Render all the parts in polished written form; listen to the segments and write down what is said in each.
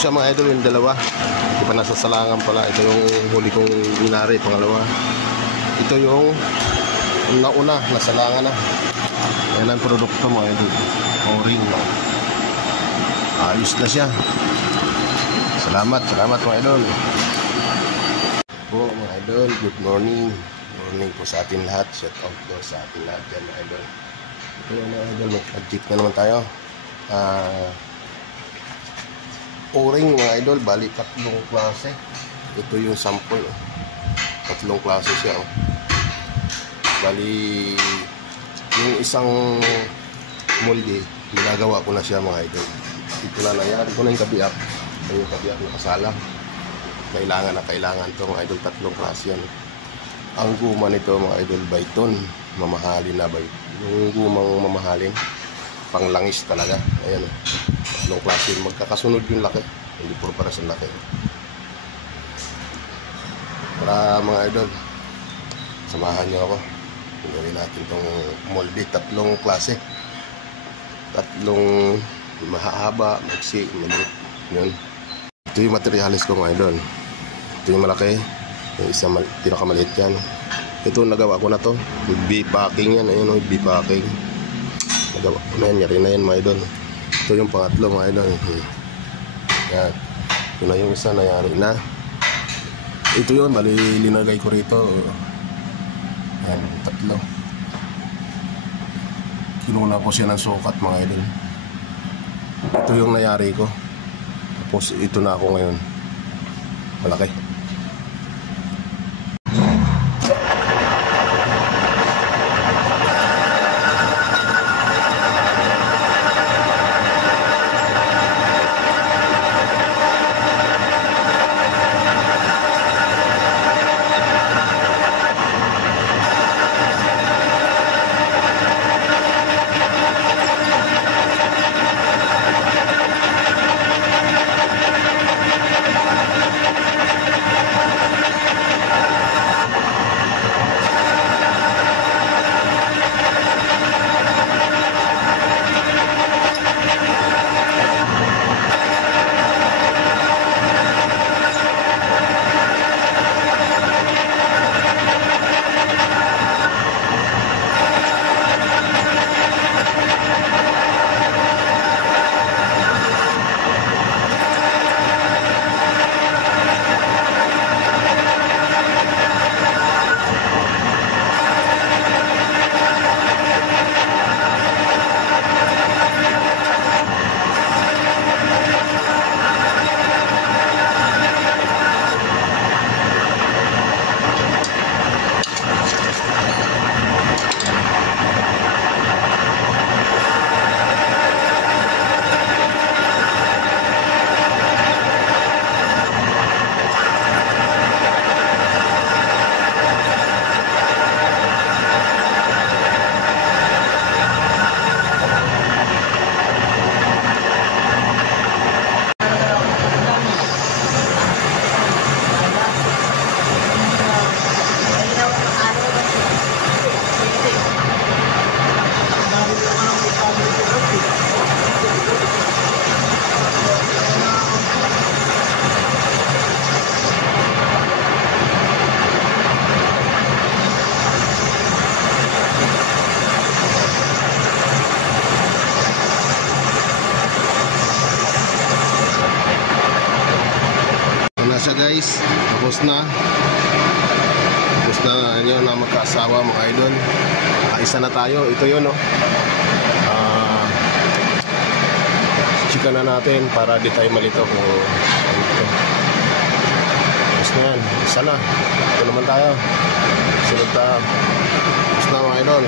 siya mga idol, yung dalawa. Hindi pa nasa salangan pala. Ito yung huli kong binari, pangalawa. Ito yung nauna, nasalangan na. Yan ang produkto mga idol. O-ring. Ayos na siya. Salamat mga idol. Po mga idol, good morning. Morning po sa atin lahat. Shout out po sa atin lahat dyan mga idol. Ito mga idol, mag-jeep na naman tayo. O-ring mga idol, bali tatlong klase. Ito yung sample. Tatlong klase siya. Bali yung isang molde, ginagawa ko na siya mga idol. Ito na nangyari ko na yung kabiak. Yung kabiak na kasala. Kailangan ito mga idol, tatlong klase yan. Ang guma nito mga idol, Byton. Mamahalin na ba? Yung gumang mamahalin, panglangis talaga. Ayan, tatlong klase. Magkakasunod yung laki. Hindi puro para sa laki. Para mga idol, samahan nyo ako. Gawin natin itong molde. Tatlong klase. Tatlong mahaba, maiksi, maliit. Yun. Ito yung materialis ko mga idol. Ito yung malaki. Yung isa pinakamaliit yan. Ito nagawa ko na to. B-packing yan. Ayun o, B-packing. Nagawa ko na yan. Yari na yan mga idol. Ito yung pangatlo mga idol. Yan. Ito na yung isa. Nayari na. Ito yun. Bali linagay ko rito. Yan. Tatlo. Kinuna ko siya ng sukat mga idol. Ito yung nayari ko. Tapos ito na ako ngayon. Malaki. Siya guys, tapos na yun na magkaasawa mga idol. Isa na tayo, ito yun no. Chika na natin para di tayo malito kung ito. Tapos na yan, isa na. Ito naman tayo, sunod tayo. Tapos na mga idol.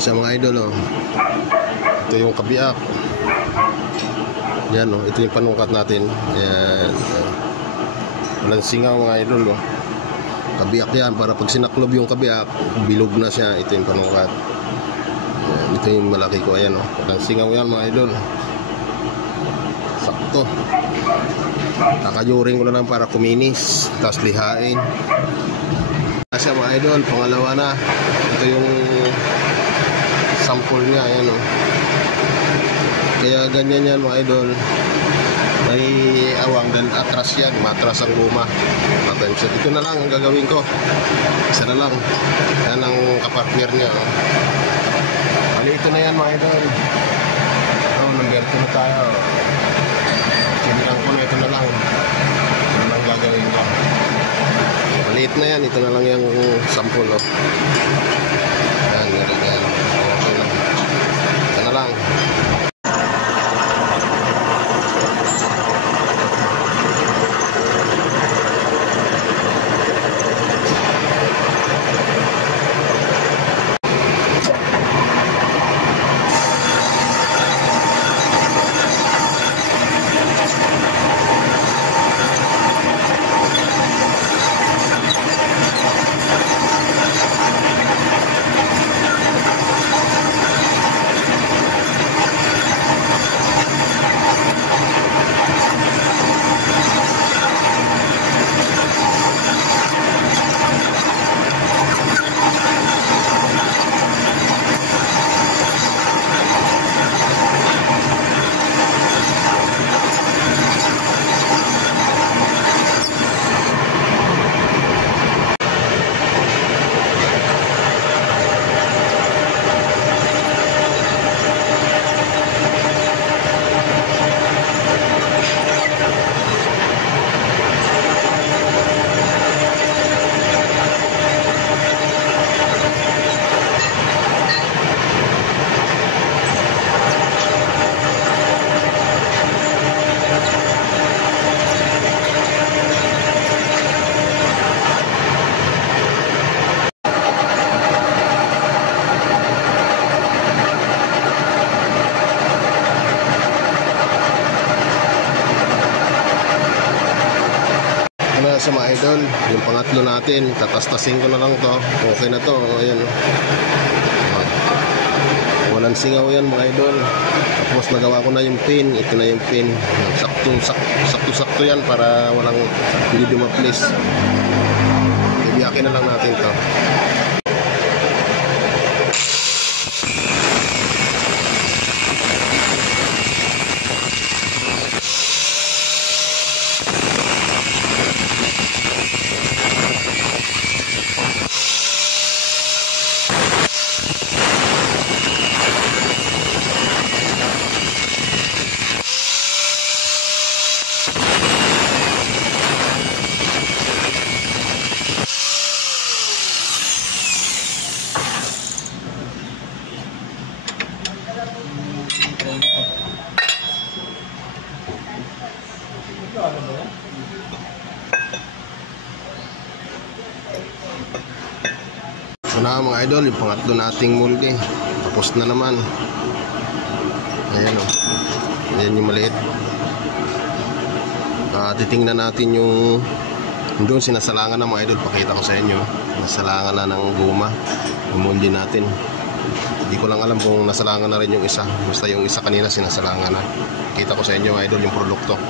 Sa mga idol, oh. Ito yung kabiak. Yan, oh. Ito yung panungkat natin. Yan. Walang singaw mga idol, oh. Kabiak yan. Para pag sinaklob yung kabiak, bilog na siya. Ito yung panungkat. Yan. Ito yung malaki ko. Ayan, oh. Walang singaw yan mga idol. Sakto. Kakayuring ko na lang para kuminis. Tapos lihain. Kasi mga idol, pangalawa na. Ito yung sample niya, ayan, oh. Kaya ganyan yan mga idol. May awang dan atras yan, matras ang guma. Ito na lang ang gagawin ko. Isa na lang. Yan ang kapartner niya, oh. Bali, ito na yan mga idol. Number 2 na tayo. Kinilang ko na, ito na lang. Ito na lang gagawin ko. Maliit na yan, ito na lang yung sample, oh. Yan, yan. Okay lang. Ito na lang. Sa mga idol, yung pangatlo natin, tatastasin ko na lang to. Okay na to, ayan. Walang singaw yan mga idol. Tapos nagawa ko na yung pin, ito na yung pin. Sakto yan para walang hindi dumaplis. Ibiyakin na lang natin to. Ito na mga idol, yung pangatlo nating multi. Tapos na naman. Ayan, o. Ayan yung maliit. Titingnan natin yung doon sinasalangan na mga idol. Pakita ko sa inyo. Nasalangan na ng guma yung multi natin. Hindi ko lang alam kung nasalangan na rin yung isa. Basta yung isa kanina sinasalangan na. Kita ko sa inyo mga idol yung produkto.